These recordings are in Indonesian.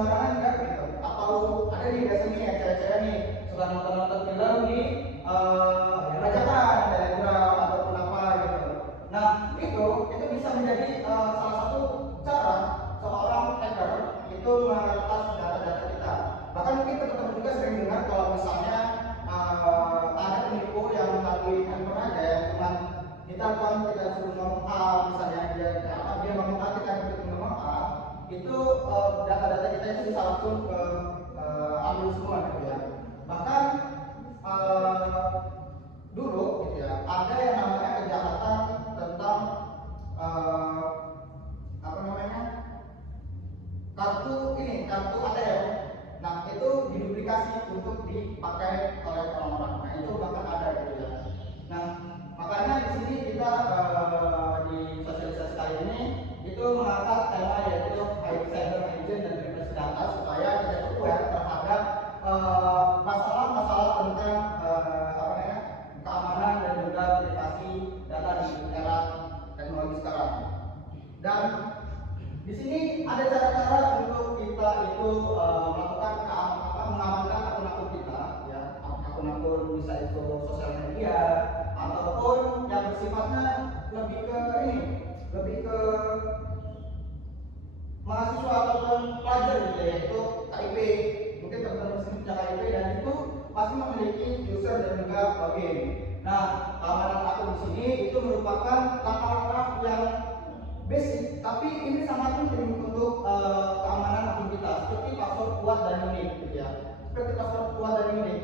sembarangan enggak gitu. Atau ada nih biasanya ya cewek-cewek nih suka nonton-nonton film di bajakan, Telegram ataupun apa gitu. Nah itu bisa menjadi salah satu cara seorang hacker itu meretas data-data kita. Bahkan mungkin teman-teman juga sering dengar kalau misalnya ada penipu yang melalui handphone aja yang cuma ditelepon kita suruh ngomong A, misalnya dia ngomong A kita ngomong A, itu data-data kita itu bisa langsung ke ambil semua gitu ya. Bahkan dulu gitu ya ada yang namanya kejahatan tentang apa namanya kartu ATM. Nah itu diduplikasi untuk dipakai oleh orang-orang. Nah itu bahkan ada gitu ya. Nah makanya di sini kita di sosialisasi kali ini itu mengangkat tema yaitu cyber agent dan privacy data supaya kita itu aware terhadap masalah-masalah tentang keamanan dan juga privasi data di era teknologi sekarang. Dan di sini ada cara-cara untuk kita itu melakukan mengamankan akun-akun kita, ya, akun-akun bisa itu sosial media ataupun yang bersifatnya lebih ke mahasiswa ataupun pelajar gitu ya, yaitu KIP. Mungkin teman-teman di sini punya KIP dan itu pasti memiliki user dan juga login. Nah, keamanan akun di sini itu merupakan langkah-langkah yang basic, tapi ini sangat penting untuk keamanan akun kita, seperti password kuat dan unik, gitu ya. Seperti password kuat dan unik.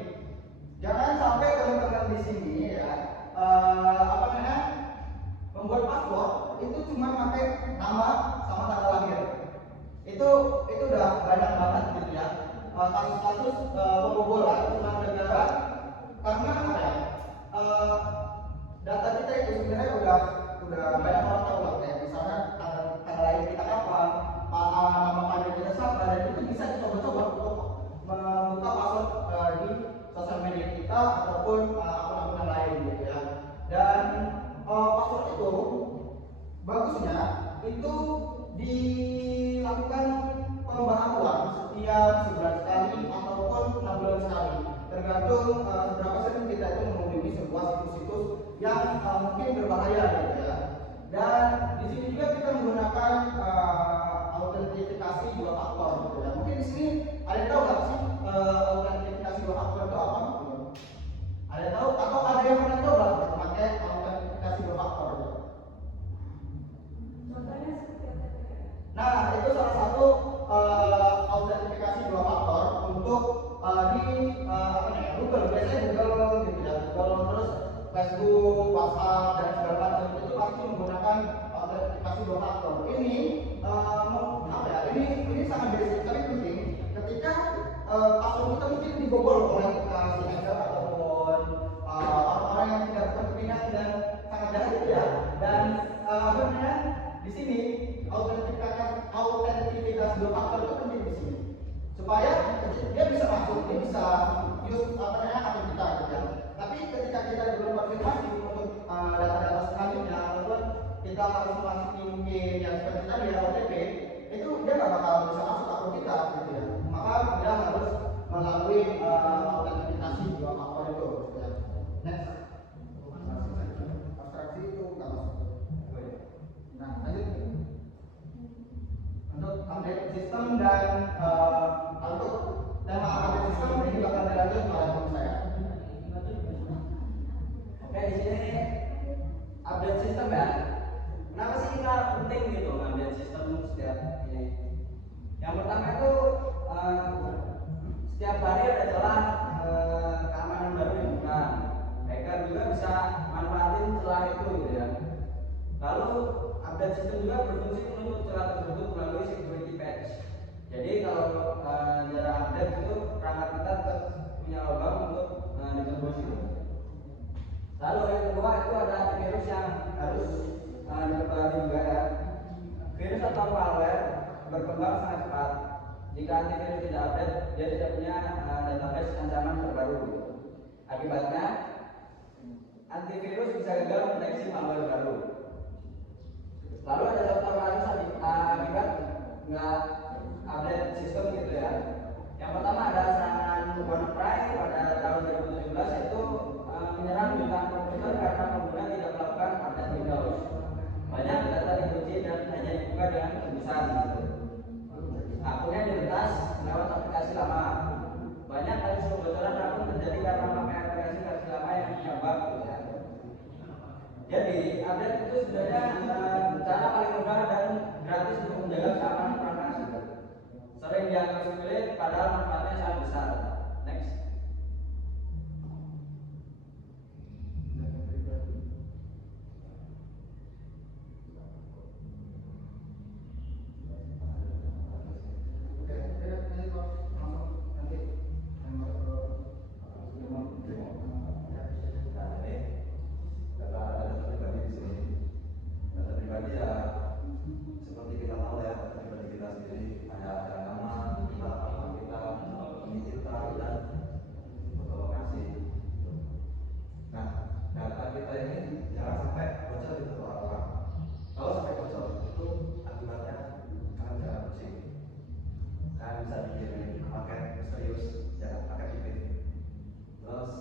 Jangan sampai teman-teman di sini ya, membuat password itu cuma pakai nama sama tanggal lahir. Itu udah banyak banget gitu ya. Kasus-kasus pembobolan tentang negara karena apa ya? Data kita itu sebenarnya udah banyak orang tahu lah, kayak misalnya tanggal lahir kita kapan, nama panjang kita siapa, dan itu bisa dicoba-coba untuk membuka password di sosial media kita ataupun akun-akun yang lain gitu ya. Dan password itu bagusnya itu dilakukan pembaharuan setiap sebulan sekali ataupun 6 bulan sekali, tergantung seberapa sering kita itu mengunjungi sebuah situs-situs yang mungkin berbahaya gitu ya. Dan di sini juga kita menggunakan autentifikasi dua faktor gitu ya. Mungkin di sini ada yang tahu nggak sih autentifikasi dua faktor itu apa? Ada yang tahu atau ada yang pernah coba pakai autentifikasi dua faktor gitu? Contohnya seperti apa? Nah, itu salah satu autentifikasi dua faktor untuk di Google, biasanya Google gitu ya, Google terus Facebook, WhatsApp dan segala macam itu pasti menggunakan autentikasi dua faktor. Ini Ini sangat basic tapi penting ketika password kita mungkin dibobol oleh si hacker ataupun orang-orang yang tidak berkepentingan dan sangat jahat itu ya. Dan sebenarnya di sini autentifikasi dua faktor itu penting di sini supaya dia bisa masuk, dia bisa use akun kita gitu ya. Tapi ketika kita belum konfirmasi untuk data-data selanjutnya ataupun kita harus memasuki mungkin yang seperti tadi ya OTP, itu dia nggak bakal bisa masuk akun kita gitu ya. Maka dia harus melalui autentifikasi dua faktor itu gitu ya. Next, abstraksi itu nggak masuk. Nah lanjut untuk update sistem dan untuk tema update sistem ini bakal dilanjut oleh teman saya. Oke, di sini update sistem ya. Kenapa sih kita penting gitu update sistem setiap ini? Yang pertama itu setiap hari ada celah keamanan baru yang buka. Hacker juga bisa manfaatin celah itu gitu ya. Lalu update sistem juga berfungsi menutup celah tersebut melalui security patch. Jadi kalau jarang update itu perangkat kita tetap punya lubang untuk ditembus itu. Lalu yang kedua itu ada antivirus yang harus diperbarui juga ya. Virus atau malware berkembang sangat cepat. Jika antivirus tidak update, dia tidak punya database ancaman terbaru. Akibatnya, antivirus bisa gagal mendeteksi malware baru. Lalu ada contoh kasus akibat nggak update sistem gitu Jadi update itu sebenarnya cara paling mudah dan gratis untuk menjaga keamanan perangkat siber. Sering dianggap sepele, padahal manfaatnya sangat besar. Next. Data pribadi di sini. Data pribadi ya seperti kita tahu ya, data pribadi kita sendiri ada nama kita, alamat kita, email kita, dan foto lokasi. Nah, data kita ini jangan sampai bocor di orang. Kalau sampai bocor itu akibatnya akan jangan pusing. Kalian bisa dikirim paket misterius, jangan pakai email. Terus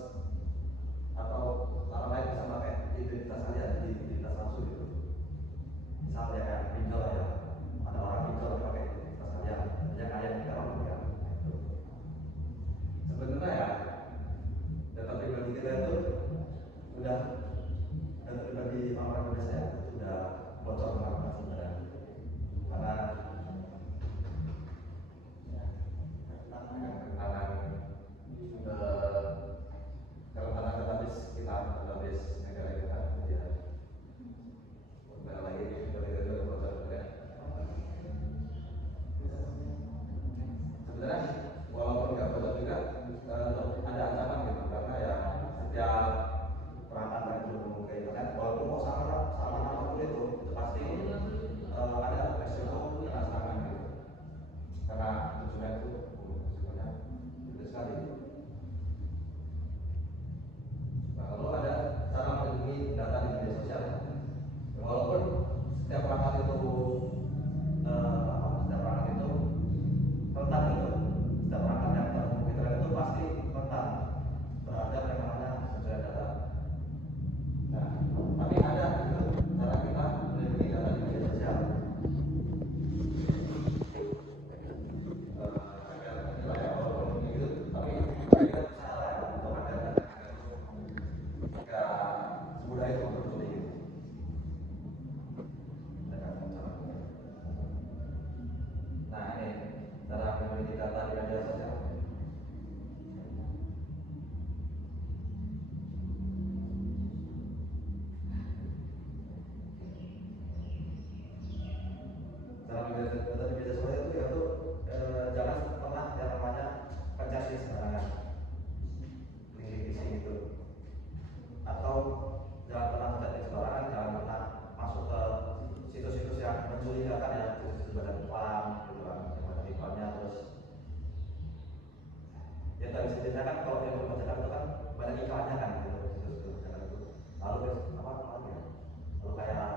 atau orang lain bisa pakai identitas kalian di identitas langsung gitu. Misalnya kayak pinjol ya, ada orang pinjol pakai identitas kalian, hanya kalian yang tahu ya. Sebenarnya ya data pribadi kita itu udah data pribadi orang Indonesia ya, udah bocor banget sebenarnya. Karena karena database kita, database negara kita, ya negara lagi negara itu bocor juga. Sebenarnya walaupun nggak bocor juga ada ancaman gitu, karena ya setiap perangkat yang berhubung ke internet, walaupun mau sama apapun itu pasti ada resiko kena serangan gitu. Karena tujuan itu resikonya gede sekali. Nah, kalau ada cara melindungi data di media sosial, walaupun setiap perangkat itu rentan gitu, setiap perangkat yang terhubung internet itu pasti rentan terhadap yang namanya pencurian data. Nah, tapi ada gitu cara kita melindungi data di media sosial. Semudah itu betul gitu. Nah ini cara memiliki data di media sosial. Cara memiliki data di media sosial itu yaitu jangan pernah yang namanya pencet link sembarangan, link isi gitu. Atau jangan pernah pencet link sembarangan, jangan pernah masuk ke situs-situs yang mencurigakan ya, situs-situs badan pam gitu kan, yang ada iklannya. Terus ya tadi sebenarnya kan kalau yang berbaca itu kan banyak iklannya kan gitu, situs-situs badan itu. Lalu apa lagi ya, lalu kayak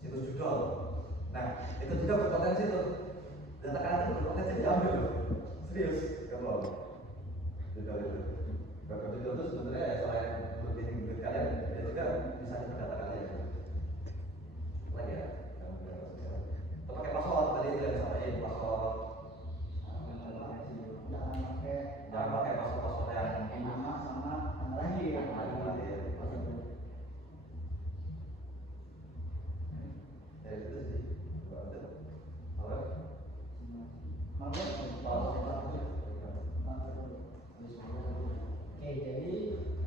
situs judul. Nah itu juga berpotensi tuh, data kalian itu berpotensi diambil loh. Serius kalau judul itu. Kalau judul itu sebenarnya ya selain berbikin duit kalian, ya juga bisa data kalian. Lagi ya, atau pakai password tadi itu yang disampaikan, password. Jangan pakai password yang nama sama tanggal lahir. Ya itu sih. Oke, jadi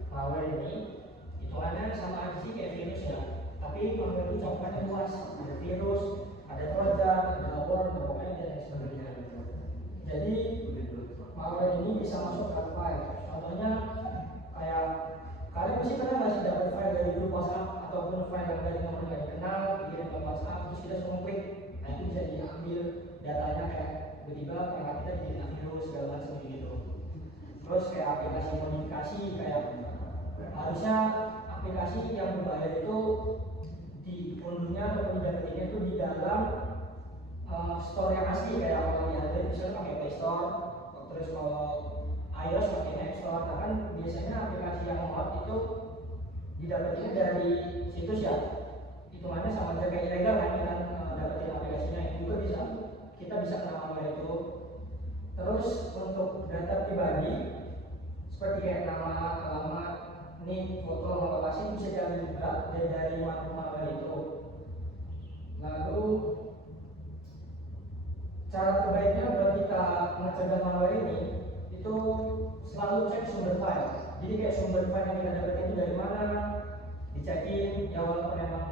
malware ini hitungannya sama aja sih kayak virus ya. Tapi malware itu cakupannya luas. Ada virus, ada trojan, ada worm, pokoknya dan lain sebagainya. Jadi malware ini bisa masuk ke file. Contohnya kayak kalian pasti pernah nggak sih dapat file dari grup WhatsApp ataupun file yang dari nomor nggak dikenal, dikirim ke WhatsApp, terus kita semua klik. Nah itu bisa diambil datanya kayak tiba-tiba perangkat kita dikena virus segala macam gitu. Terus kayak aplikasi modifikasi kayak harusnya aplikasi yang berbahaya itu diunduhnya atau didapetinnya itu di dalam store yang asli kayak kalau di Android misalnya pakai Play Store, terus kalau iOS pakai App Store. Nah kan biasanya aplikasi yang mod itu didapetinnya dari situs ya, hitungannya sama aja kayak ilegal kan kita dapetin aplikasinya, itu juga bisa kita bisa kena malware itu. Terus untuk data pribadi seperti kayak nama, alamat, ini foto lokasi bisa diambil juga dari malware itu. Lalu cara terbaiknya buat kita mencegah malware ini itu selalu cek sumber file. Jadi kayak sumber file yang kita dapat itu dari mana, dicekin ya, walaupun emang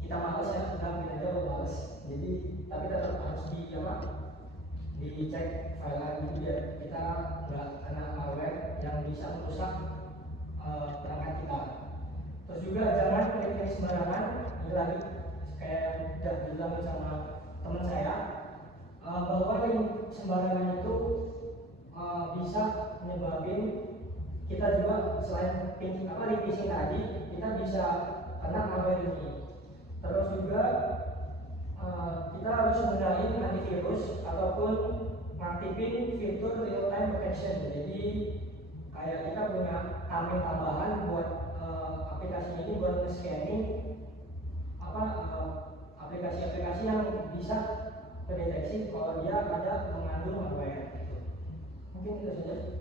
kita males ya, kita ambil aja males. Jadi tapi tetap harus dicek file lagi biar kita nggak kena malware yang bisa merusak perangkat kita. Terus juga jangan klik sembarangan. Ini lagi kayak udah bilang sama teman saya, bahwa link sembarangan itu bisa menyebabkan kita juga selain link phishing tadi, kita bisa kena malware ini. Terus juga kita harus menggunakan antivirus ataupun ngaktifin fitur real time protection. Jadi kayak kita punya tameng tambahan buat aplikasi ini buat scanning aplikasi-aplikasi yang bisa terdeteksi kalau dia ada mengandung malware. Mungkin itu saja.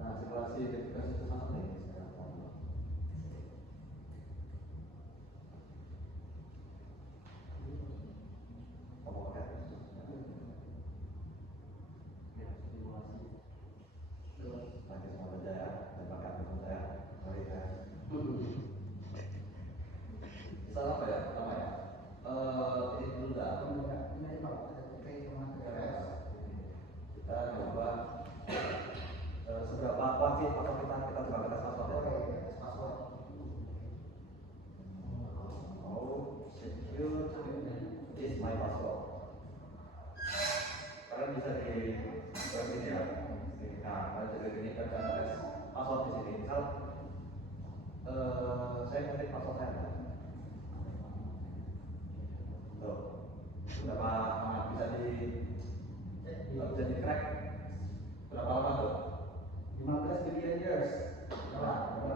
Nah, simulasi verifikasi itu sama nih sekarang. Kamu pakai pakai semua aja ya, dan pakai akun saya, mari ya. Salah apa ya? Pertama ya. Ini dulu dah. Kita coba seberapa kuat sih atau kita coba kita password ya. Oh, secure is my password. Kalian bisa di web ini ya. Nah, kalian bisa ini kan tes password di sini. Misal saya ngetik password saya. Tuh, berapa lama bisa di crack? Berapa lama tuh? 15 billion years. Kalau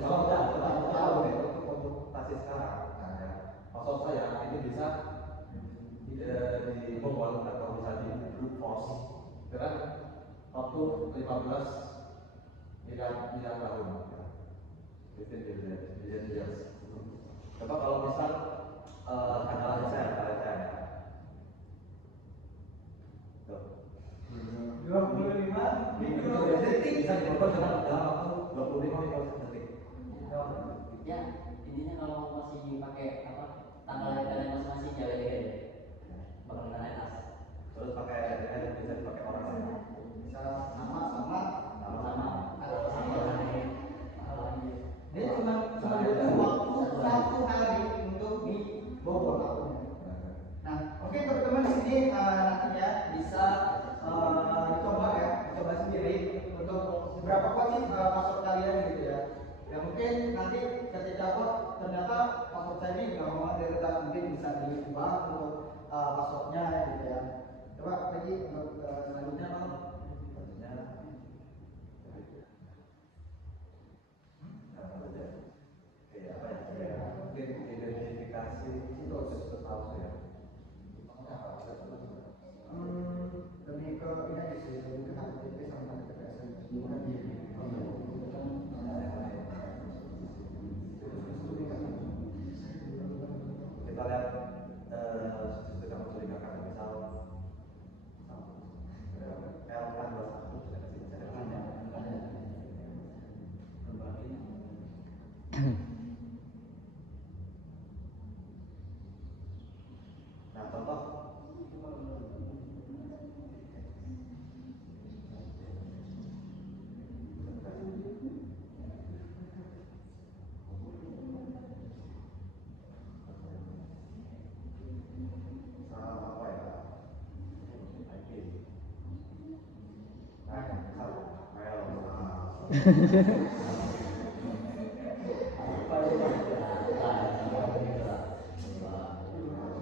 kita tahu nih untuk taksi sekarang, nah, ya, password saya ini bisa dibobol atau bisa di brute force dengan waktu 15 miliar tahun. 15 billion years. Coba kalau misal katakan saya. Tuh. 25 detik bisa dibobol dalam waktu 25 detik. Ya, intinya kalau masih pakai tanggal lahir kalian masing-masing jangan deh, bakal kena etas. Terus pakai bisa dipakai orang lain. bisa sama Atau sama lain. dia cuma butuh waktu 1 hari untuk dibobol akunnya. Nah, oke teman-teman di sini nantinya bisa dicoba sendiri untuk seberapa kuat sih password kalian gitu ya. Ya mungkin nanti ketika ternyata password saya ini nggak mau diretas, mungkin bisa diubah untuk passwordnya gitu ya. Coba lagi untuk selanjutnya bang. Mungkin identifikasi itu palsu ya. Lebih ke ini aja sih, lebih ke HTTP sama HTTPS bukan kita lihat sesuatu yang mencurigakan, misal L21 nah contoh apa ya? IP. Nah, misal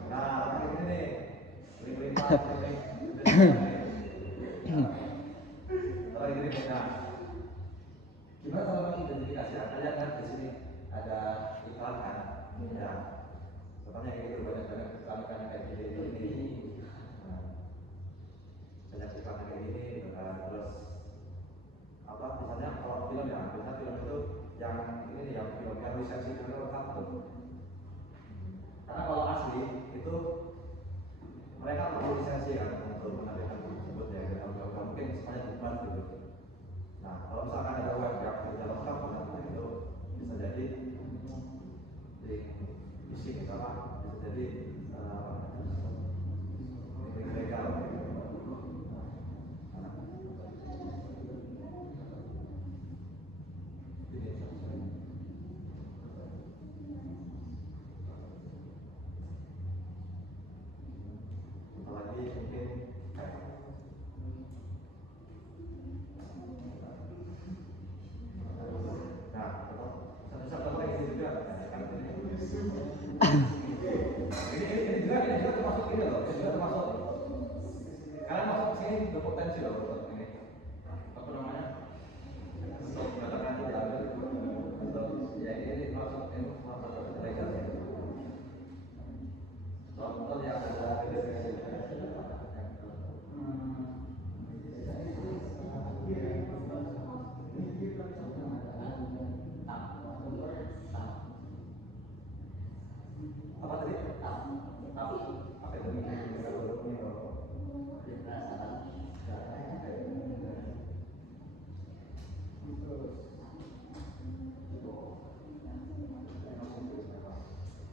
nah, ini nih, link kalau ini nah, gimana cara mengidentifikasi? Kalian kan di sini ada iklan kan? Ya, contohnya gitu banyak iklan kayak gini. Nah, banyak iklan kayak gini, gitu kan. Terus apa misalnya kalau film ya, biasanya film itu yang ini nih, yang film yang lisensi itu lengkap tuh. Karena kalau asli itu mereka perlu lisensi kan untuk menampilkan film tersebut ya, dan mungkin semuanya bukan gitu. Nah kalau misalkan ada web yang sudah lengkap dengan itu bisa jadi link phishing gitu apa, bisa jadi link legal. Apalagi mungkin nah satu lagi juga kan ini juga termasuk ini loh, ini juga termasuk karena masuk ke sini berpotensi loh untuk ini apa namanya untuk mendapatkan tidak untuk ya ini masuk ini masuk ilegal ya. Contoh yang ada apa tadi? Apa itu?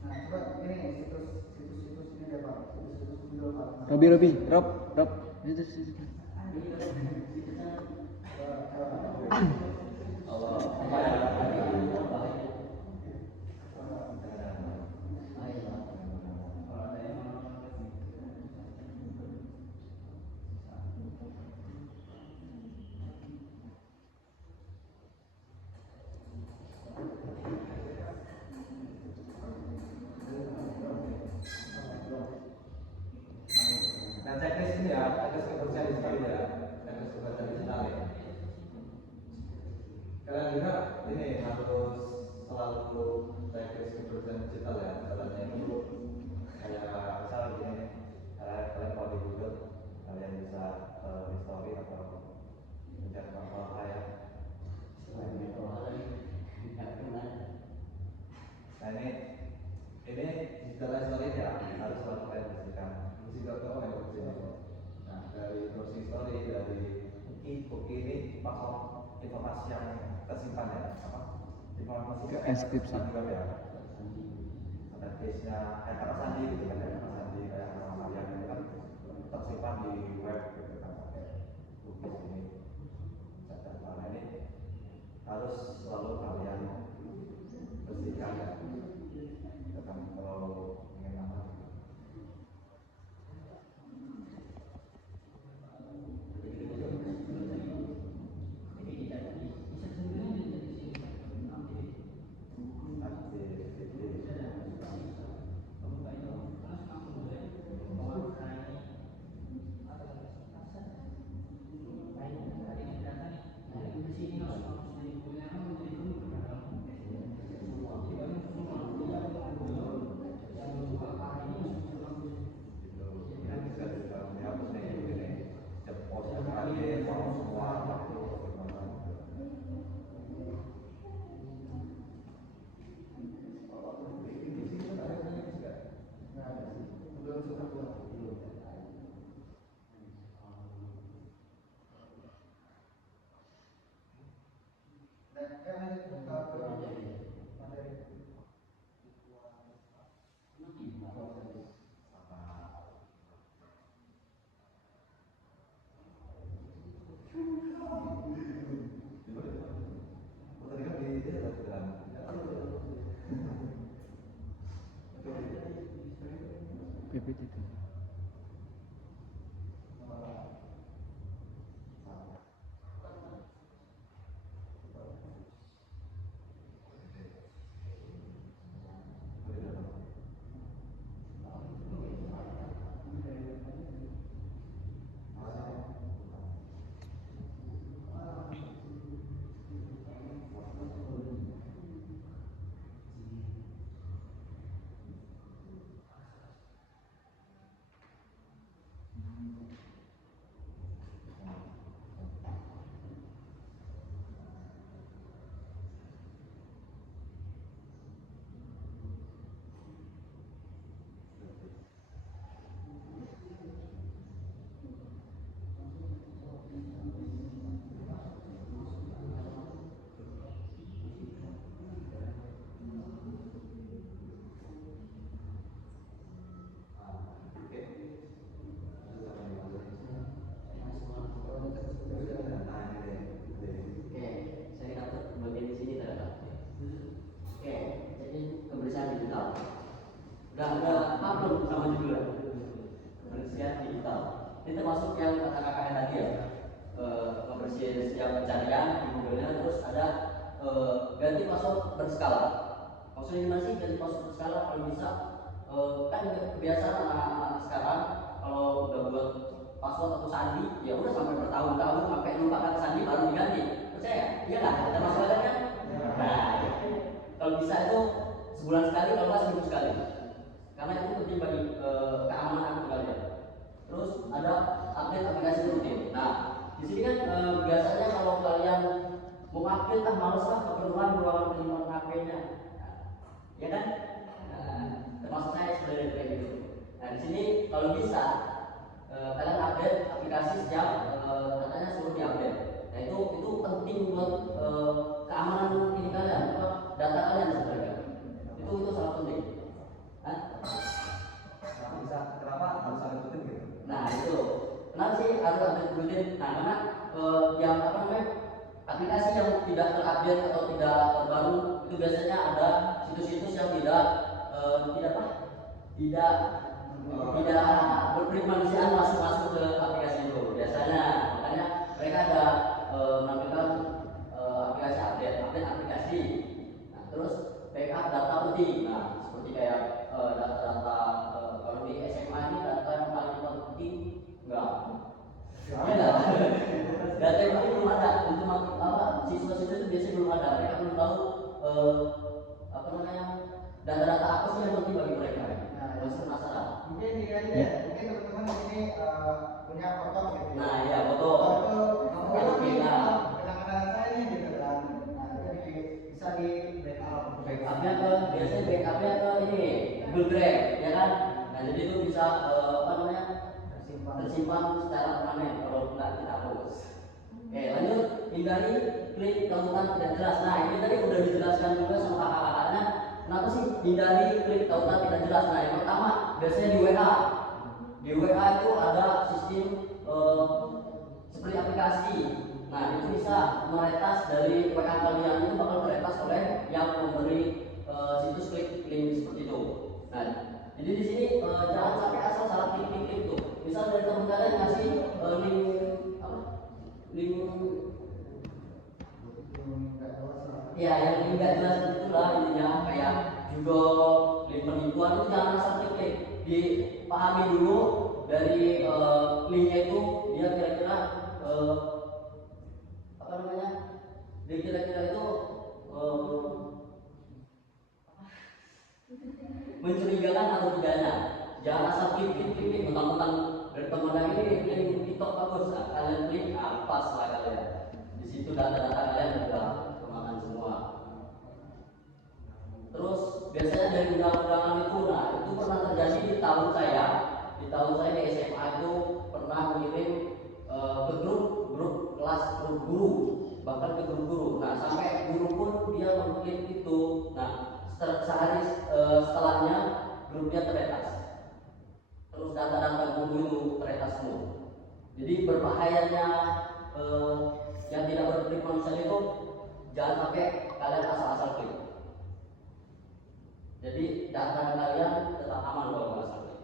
Nah, coba ini situs-situs ini deh Pak, situs-situs video Pak. Rob, itu Nah checklist ini ya, checklist kebersihan digital ya, checklist kebersihan digital ya. Kalian juga ini harus selalu checklist kebersihan digital ya. Misalnya itu kayak misal begini, kalian kalau di Google kalian bisa history atau mencari apa ya. Nah ini digital history ya harus selalu kalian bersihkan. Bersihkan yang bersih. Nah dari browsing story dari buku ini pasang informasi yang tersimpan ya apa informasi ke Inskripsi. ya. Ada case-nya kata sandi gitu kan ya, kata sandi kayak nama kalian itu kan tersimpan di web gitu kan pakai buku ini. Nah ini harus selalu kalian bersihkan ya. Kan kalau ingin apa PPT itu. setiap pencarian di Google-nya, terus ada ganti password berskala. Maksudnya gimana sih ganti password berskala? Kalau bisa kan kebiasaan anak-anak sekarang kalau udah buat password atau sandi ya udah sampai bertahun-tahun sampai lupa kata sandi baru diganti. Percaya? Iya nggak? Ada masalah kan? Nah, kalau bisa itu sebulan sekali, kalau nggak seminggu sekali. Karena itu penting bagi keamanan kalian. Terus ada update aplikasi rutin. Nah, di sini kan biasanya kalau kalian mau update males lah, keperluan ruangan penyimpanan HP-nya. Ya kan? Nah, termasuk saya sebenarnya kayak gitu. Nah, di sini kalau bisa kalian update aplikasi setiap katanya suruh diupdate. Nah, itu penting buat keamanan ini kalian, data kalian sebenarnya. Itu sangat penting. Hah? Kenapa harus ada rutin gitu? Nah itu, kenapa sih harus update rutin? Nah karena yang apa namanya aplikasi yang tidak terupdate atau tidak terbaru itu biasanya ada situs-situs yang tidak berperi manusiaan masuk ke aplikasi itu biasanya. Makanya mereka ada menampilkan aplikasi update aplikasi. Nah terus backup data penting. Nah seperti kayak data-data kalau di SMA ini data yang paling penting enggak. Ya, data yang penting belum ada untuk siswa-siswa itu biasanya belum ada. Mereka belum tahu apa namanya data-data apa sih yang penting bagi mereka. Masih penasaran. Mungkin gini aja ya, mungkin teman-teman di sini punya foto gitu. Nah ya foto. Mungkin kenang-kenangan saya nih gitu kan. Nah itu bisa di backup. Backupnya biasanya backupnya ke ini Google Drive, ya kan? Nah jadi itu bisa apa namanya tersimpan secara permanen kalau nggak kita hapus. Oke lanjut, hindari klik tautan tidak jelas. Nah ini tadi udah dijelaskan juga sama kakak-kakaknya. Kenapa sih hindari klik tautan tidak jelas? Nah yang pertama biasanya di WA. Di WA itu ada sistem seperti aplikasi. Nah itu bisa meretas dari WA kalian, itu bakal meretas oleh yang memberi situs klik link seperti itu. Nah jadi di sini jangan sampai asal salah klik itu. Misal dari teman kalian ngasih link apa? Link ya yang link nggak jelas itulah intinya kayak juga link penipuan itu jangan asal klik. Dipahami dulu dari linknya itu dia kira-kira apa namanya dia kira-kira itu mencurigakan atau tidaknya. Jangan asal klik mentang-mentang dari teman ini link TikTok bagus, nah, kalian klik pas lah kalian. Di situ data-data kalian sudah kemakan semua. Terus biasanya dari undang-undangan itu, nah itu pernah terjadi di tahun saya di SMA itu pernah mengirim ke grup kelas grup guru, bahkan ke grup guru. Nah sampai guru pun dia mengklik itu. Nah sehari setelahnya grupnya teretas. Terus data-data guru itu teretas semua. Jadi berbahayanya yang tidak berperi manusia itu jangan sampai kalian asal-asal klik. Jadi data kalian tetap aman kalau nggak asal klik.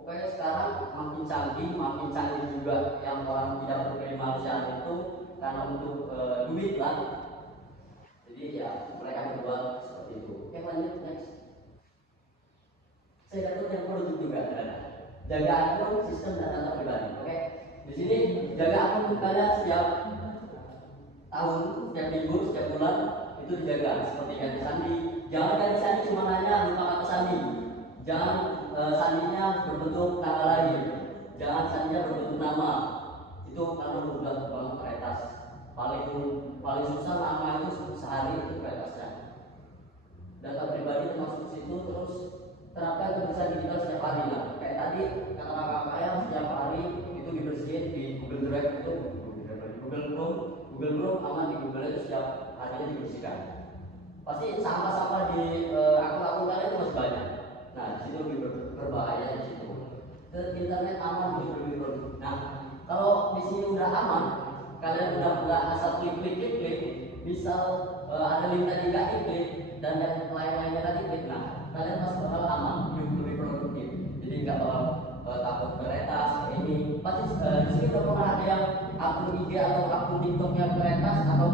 Pokoknya sekarang makin canggih juga yang orang tidak berperi manusia itu karena untuk duit lah. Jadi ya mereka berbuat seperti itu. Oke lanjut next. Saya dapat yang produk juga. Jaga akun sistem dan data pribadi. Oke. Di sini jaga akun kalian setiap tahun, setiap minggu, setiap bulan itu dijaga. Seperti ganti sandi. Jangan ganti sandi cuma hanya lupa kata sandi. Jangan sandinya berbentuk tanggal lahir. Jangan sandinya berbentuk nama. Itu karena mudah banget teretas. Paling susah nama itu sehari itu teretasnya. Data pribadi termasuk situ. Terus terapkan kebersihan digital setiap hari. Nah, kayak tadi kata kakak saya setiap hari itu dibersihin di Google Drive itu Google Chrome aman di Google itu setiap harinya dibersihkan. Pasti sampah-sampah di akun-akun kalian itu masih banyak. Nah, di situ lebih berbahaya di situ. Internet aman di Google. Nah, kalau di sini udah aman, kalian udah nggak asal klik, misal ada link tadi nggak klik dan yang lain-lainnya tadi klik, nah kalian pasti bakal aman, lebih produktif. Jadi nggak bakal takut beretas ini. Pasti di sini udah pernah ada yang akun IG atau akun TikToknya meretas atau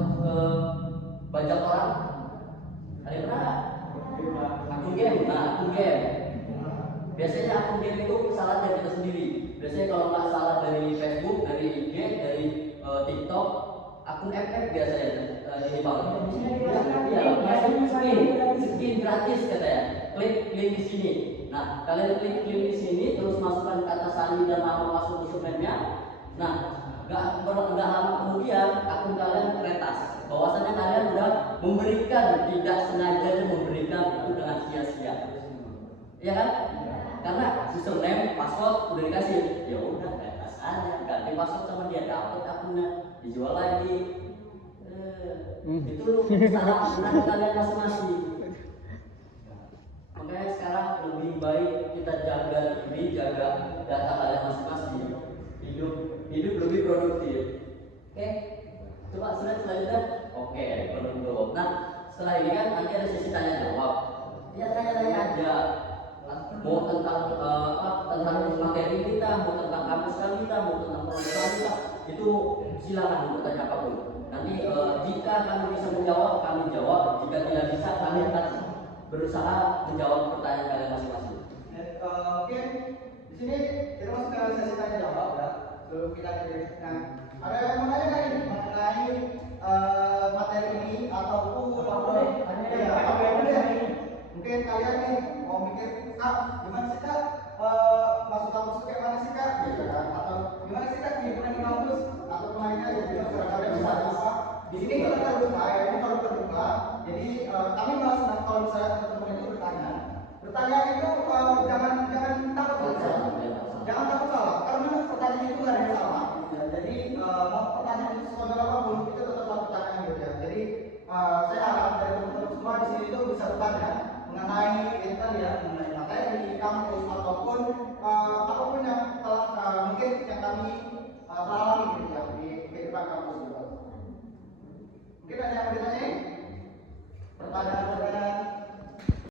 bajak orang? Ada yang pernah nggak? Akun game, nah akun game. Biasanya akun game itu kesalahan dari kita sendiri. Biasanya kalau nggak salah dari Facebook, dari IG, dari TikTok, akun FF biasanya ini bang. Iya, skin gratis katanya. Klik link di sini. Nah, kalian klik link di sini, terus masukkan kata sandi dan nama masuk instrumennya. Nah, nggak lama kemudian akun kalian teretas. Bahwasannya kalian udah memberikan, tidak sengaja memberikan itu dengan sia-sia. Iya kan? Karena username, password udah dikasih, ya udah teretas aja, ganti password sama dia, dapat akunnya, dijual lagi. Itu kesalahan kalian masing-masing. Makanya sekarang lebih baik kita jaga diri, jaga data kalian masing-masing. Hidup lebih produktif. Oke? Coba slide selanjutnya. Oke, produktif. Nah, setelah ini kan nanti ada sesi tanya jawab. Ya tanya-tanya aja. Mau tentang tentang materi kita, mau tentang kampus kita, mau tentang program kita, itu silakan untuk tanya apapun. Nanti jika kami bisa menjawab, kami jawab. Jika tidak bisa, kami akan berusaha menjawab pertanyaan kalian masing-masing. Oke, di sini kita masuk ke sesi tanya jawab ya. Sebelum kita jadi, nah ada yang mau nanya nggak nih mengenai materi ini ataupun mungkin kalian nih mau mikir gimana sih kak masuk kampus kayak mana sih kak gitu kan, atau gimana sih kak kehidupan di kampus atau lainnya gitu kalian bisa apa di sini kita terbuka ya, ini kalau terbuka jadi kami malah senang kalau misalnya teman-teman itu bertanya itu jangan takut jangan takut salah karena pertanyaan itu nggak ada yang salah ya, jadi mau pertanyaan itu sekolah apapun itu tetap pertanyaan gitu ya, jadi saya harap dari teman-teman semua di sini itu bisa bertanya mengenai itu tadi ya, mengenai materi kampus